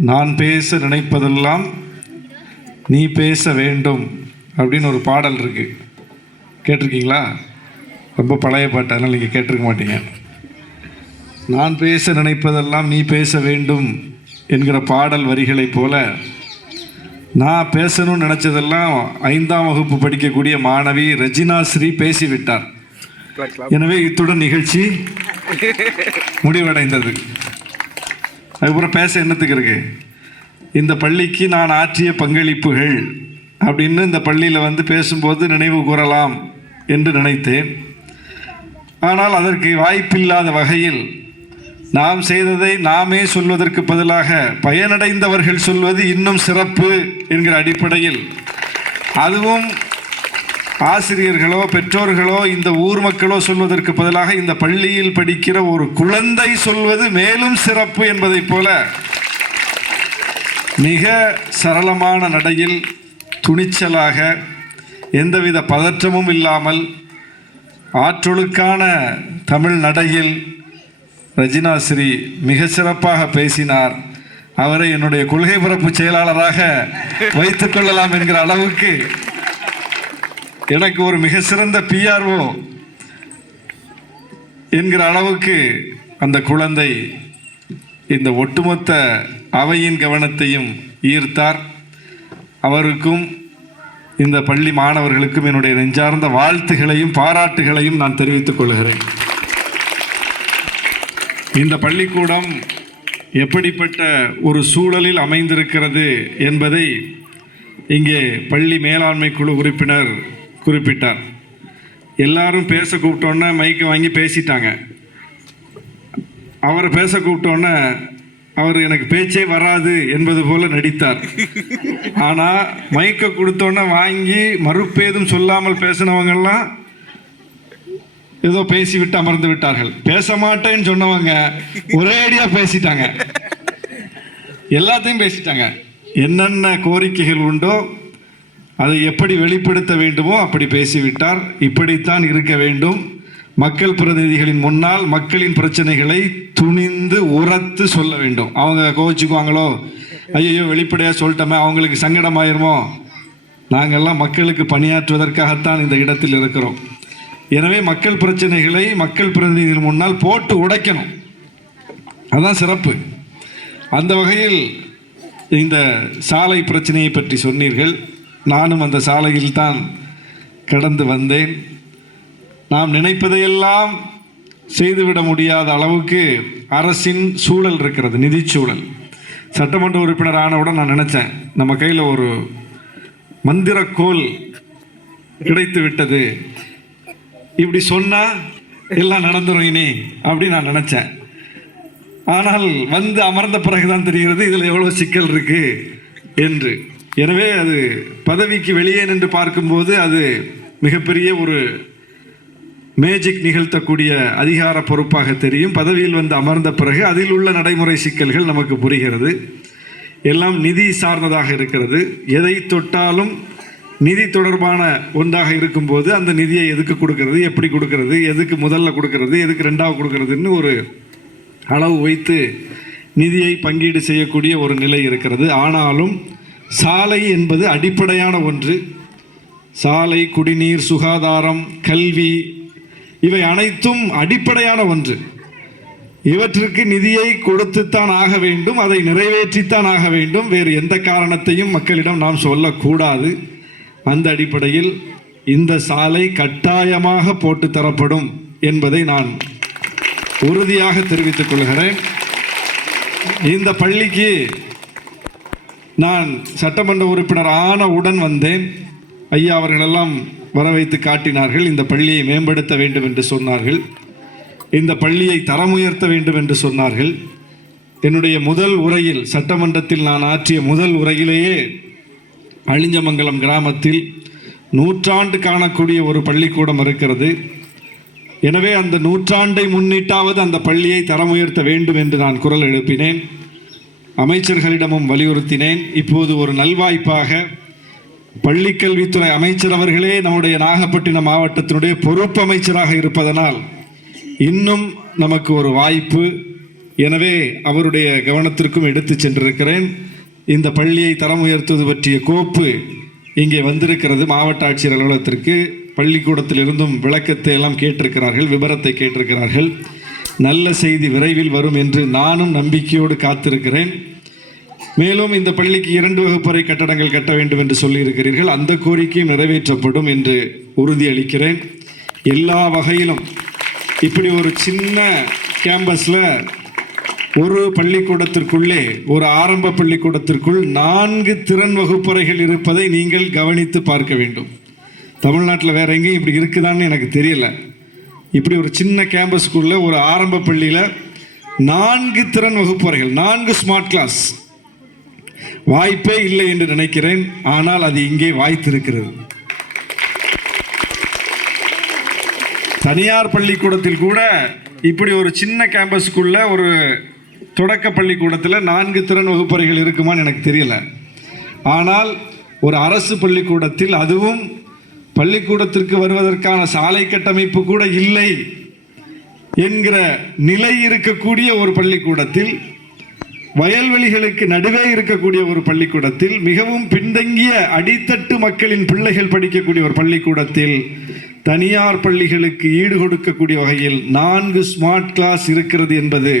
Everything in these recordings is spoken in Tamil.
நான் பேச நினைப்பதெல்லாம் நீ பேச வேண்டும் அப்படின்னு ஒரு பாடல் இருக்கு. கேட்டிருக்கீங்களா? ரொம்ப பழைய பாட்டு அதனால் நீங்கள் கேட்டிருக்க மாட்டீங்க. நான் பேச நினைப்பதெல்லாம் நீ பேச வேண்டும் என்கிற பாடல் வரிகளைப் போல நான் பேசணும்னு நினச்சதெல்லாம் ஐந்தாம் வகுப்பு படிக்கக்கூடிய மாணவி ரெஜினா ஸ்ரீ பேசிவிட்டார். எனவே இத்துடன் நிகழ்ச்சி முடிவடைந்தது. அதுக்கப்புறம் பேச என்னத்துக்கு இருக்கு? இந்த பள்ளிக்கு நான் ஆற்றிய பங்களிப்புகள் அப்படின்னு இந்த பள்ளியில் வந்து பேசும்போது நினைவு கூறலாம் என்று நினைத்தேன். ஆனால் அதற்கு வாய்ப்பில்லாத வகையில் நாம் செய்ததை நாமே சொல்வதற்கு பதிலாக பயனடைந்தவர்கள் சொல்வது இன்னும் சிறப்பு என்கிற அடிப்படையில். அதுவும் ஆசிரியர்களோ பெற்றோர்களோ இந்த ஊர் மக்களோ சொல்வதற்கு பதிலாக இந்த பள்ளியில் படிக்கிற ஒரு குழந்தை சொல்வது மேலும் சிறப்பு என்பதைப் போல மிக சரளமான நடையில் துணிச்சலாக எந்தவித பதற்றமும் இல்லாமல் ஆற்றொழுக்கான தமிழ் நடையில் ரஜினாஸ்ரீ மிக சிறப்பாக பேசினார். அவரை என்னுடைய கொள்கை பரப்பு செயலாளராக வைத்துக் கொள்ளலாம் என்கிற அளவுக்கு எனக்கு ஒரு மிக சிறந்த பிஆர்ஓ என்கிற அளவுக்கு அந்த குழந்தை இந்த ஒட்டுமொத்த அவையின் கவனத்தையும் ஈர்த்தார். அவருக்கும் இந்த பள்ளி மாணவர்களுக்கும் என்னுடைய நெஞ்சார்ந்த வாழ்த்துகளையும் பாராட்டுகளையும் நான் தெரிவித்துக் கொள்கிறேன். இந்த பள்ளிக்கூடம் எப்படிப்பட்ட ஒரு சூழலில் அமைந்திருக்கிறது என்பதை இங்கே பள்ளி மேலாண்மை குழு உறுப்பினர் குறிப்பிட்டார். எல்லாரும் பேச கூப்பிட்டோன்னே மைக்கை வாங்கி பேசிட்டாங்க. அவரை பேச கூப்பிட்டோன்னே அவர் எனக்கு பேச்சே வராது என்பது போல நடித்தார். ஆனால் மைக்கை கொடுத்தோன்னே வாங்கி மறுப்பேதும் சொல்லாமல் பேசினவங்கெல்லாம் ஏதோ பேசிவிட்டு அமர்ந்து விட்டார்கள். பேச மாட்டேன்னு சொன்னவங்க ஒரேடியாக பேசிட்டாங்க. எல்லாத்தையும் பேசிட்டாங்க. என்னென்ன கோரிக்கைகள் உண்டோ அதை எப்படி வெளிப்படுத்த வேண்டுமோ அப்படி பேசிவிட்டார். இப்படித்தான் இருக்க வேண்டும். மக்கள் பிரதிநிதிகளின் முன்னால் மக்களின் பிரச்சனைகளை துணிந்து உரத்து சொல்ல வேண்டும். அவங்க கோச்சிக்குவாங்களோ ஐயோ வெளிப்படையாக சொல்லிட்டோமே அவங்களுக்கு சங்கடமாயிருமோ? நாங்கள்லாம் மக்களுக்கு பணியாற்றுவதற்காகத்தான் இந்த இடத்தில் இருக்கிறோம். எனவே மக்கள் பிரச்சனைகளை மக்கள் பிரதிநிதிகள் முன்னால் போட்டு உடைக்கணும். அதுதான் சிறப்பு. அந்த வகையில் இந்த சாலை பிரச்சனையை பற்றி சொன்னீர்கள். நானும் அந்த சாலையில் தான் கடந்து வந்தேன். நாம் நினைப்பதையெல்லாம் செய்துவிட முடியாத அளவுக்கு அரசின் சூழல் இருக்கிறது நிதிச்சூழல் சட்டமன்ற உறுப்பினர் ஆனவுடன் நான் நினச்சேன் நம்ம கையில் ஒரு மந்திரக்கோல் கிடைத்து விட்டது. இப்படி சொன்னால் எல்லாம் நடந்துரும் இனி அப்படின்னு நான் நினச்சேன். ஆனால் வந்து அமர்ந்த பிறகுதான் தெரிகிறது இதில் எவ்வளோ சிக்கல் இருக்குது என்று. எனவே அது பதவிக்கு வெளியே நின்று பார்க்கும்போது அது மிகப்பெரிய ஒரு மேஜிக் நிகழ்த்தக்கூடிய அதிகார பொறுப்பாக தெரியும். பதவியில் வந்து அமர்ந்த பிறகு அதில் உள்ள நடைமுறை சிக்கல்கள் நமக்கு புரிகிறது. எல்லாம் நிதி சார்ந்ததாக இருக்கிறது. எதை தொட்டாலும் நிதி தொடர்பான ஒன்றாக இருக்கும்போது அந்த நிதியை எதுக்கு கொடுக்கறது எப்படி கொடுக்கறது எதுக்கு முதல்ல கொடுக்கறது எதுக்கு ரெண்டாவது கொடுக்கறதுன்னு ஒரு அளவு வைத்து நிதியை பங்கீடு செய்யக்கூடிய ஒரு நிலை இருக்கிறது. ஆனாலும் சாலை என்பது அடிப்படையான ஒன்று. சாலை குடிநீர் சுகாதாரம் கல்வி இவை அனைத்தும் அடிப்படையான ஒன்று. இவற்றிற்கு நிதியை கொடுத்துத்தான் ஆக வேண்டும் அதை நிறைவேற்றித்தான் ஆக வேண்டும். வேறு எந்த காரணத்தையும் மக்களிடம் நாம் சொல்லக்கூடாது. அந்த அடிப்படையில் இந்த சாலை கட்டாயமாக போட்டு தரப்படும் என்பதை நான் உறுதியாக தெரிவித்துக் கொள்கிறேன். இந்த பள்ளிக்கு நான் சட்டமன்ற உறுப்பினர் ஆனவுடன் வந்தேன். ஐயா அவர்களெல்லாம் வர வைத்து காட்டினார்கள். இந்த பள்ளியை மேம்படுத்த வேண்டும் என்று சொன்னார்கள். இந்த பள்ளியை தரம் உயர்த்த வேண்டும் என்று சொன்னார்கள். என்னுடைய முதல் உரையில் சட்டமன்றத்தில் நான் ஆற்றிய முதல் உரையிலேயே அழிஞ்சமங்கலம் கிராமத்தில் நூற்றாண்டு காணக்கூடிய ஒரு பள்ளிக்கூடம் இருக்கிறது. எனவே அந்த நூற்றாண்டை முன்னிட்டாவது அந்த பள்ளியை தரம் உயர்த்த வேண்டும் என்று நான் குரல் எழுப்பினேன். அமைச்சர்களிடமும் வலியுறுத்தினேன். இப்போது ஒரு நல்வாய்ப்பாக பள்ளிக்கல்வித்துறை அமைச்சர் அவர்களே நம்முடைய நாகப்பட்டினம் மாவட்டத்தினுடைய பொறுப்பு அமைச்சராக இருப்பதனால் இன்னும் நமக்கு ஒரு வாய்ப்பு. எனவே அவருடைய கவனத்திற்கும் எடுத்து சென்றிருக்கிறேன். இந்த பள்ளியை தரம் உயர்த்துவது பற்றிய கோப்பு இங்கே வந்திருக்கிறது மாவட்ட ஆட்சியர் அலுவலகத்திற்கு. பள்ளிக்கூடத்திலிருந்தும் விளக்கத்தை எல்லாம் கேட்டிருக்கிறார்கள் விபரத்தை கேட்டிருக்கிறார்கள். நல்ல செய்தி விரைவில் வரும் என்று நானும் நம்பிக்கையோடு காத்திருக்கிறேன். மேலும் இந்த பள்ளிக்கு இரண்டு வகுப்பறை கட்டடங்கள் கட்ட வேண்டும் என்று சொல்லியிருக்கிறீர்கள். அந்த கோரிக்கையும் நிறைவேற்றப்படும் என்று உறுதியளிக்கிறேன். எல்லா வகையிலும் இப்படி ஒரு சின்ன கேம்பஸில் ஒரு பள்ளிக்கூடத்திற்குள்ளே ஒரு ஆரம்ப பள்ளிக்கூடத்திற்குள் நான்கு திறன் வகுப்பறைகள் இருப்பதை நீங்கள் கவனித்து பார்க்க வேண்டும். தமிழ்நாட்டில் வேற எங்கேயும் இப்படி இருக்குதான்னு எனக்கு தெரியல. இப்படி ஒரு சின்ன கேம்பஸ்க்குள்ள ஒரு ஆரம்ப பள்ளியில் நான்கு திறன் வகுப்பறைகள் நான்கு ஸ்மார்ட் கிளாஸ் வாய்ப்பே இல்லை என்று நினைக்கிறேன். ஆனால் அது இங்கே வாய்த்திருக்கிறது. தனியார் பள்ளிக்கூடத்தில் கூட இப்படி ஒரு சின்ன கேம்பஸ்க்குள்ள ஒரு தொடக்க பள்ளிக்கூடத்தில் நான்கு திறன் வகுப்பறைகள் இருக்குமான்னு எனக்கு தெரியல. ஆனால் ஒரு அரசு பள்ளிக்கூடத்தில் அதுவும் பள்ளிக்கூடத்திற்கு வருவதற்கான சாலை கட்டமைப்பு கூட இல்லை என்கிற நிலை இருக்கக்கூடிய ஒரு பள்ளிக்கூடத்தில் வயல்வெளிகளுக்கு நடுவே இருக்கக்கூடிய ஒரு பள்ளிக்கூடத்தில் மிகவும் பின்தங்கிய அடித்தட்டு மக்களின் பிள்ளைகள் படிக்கக்கூடிய ஒரு பள்ளிக்கூடத்தில் தனியார் பள்ளிகளுக்கு ஈடு கொடுக்கக்கூடிய வகையில் நான்கு ஸ்மார்ட் கிளாஸ் இருக்கிறது என்பது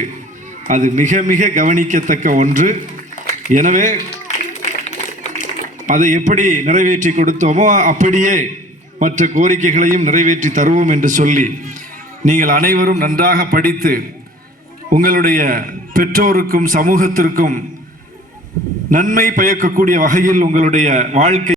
அது மிக மிக கவனிக்கத்தக்க ஒன்று. எனவே அதை எப்படி நிறைவேற்றி கொடுத்தோமோ அப்படியே மற்ற கோரிக்கைகளையும் நிறைவேற்றி தருவோம் என்று சொல்லி நீங்கள் அனைவரும் நன்றாக படித்து உங்களுடைய பெற்றோருக்கும் சமூகத்திற்கும் நன்மை பயக்கக்கூடிய வகையில் உங்களுடைய வாழ்க்கை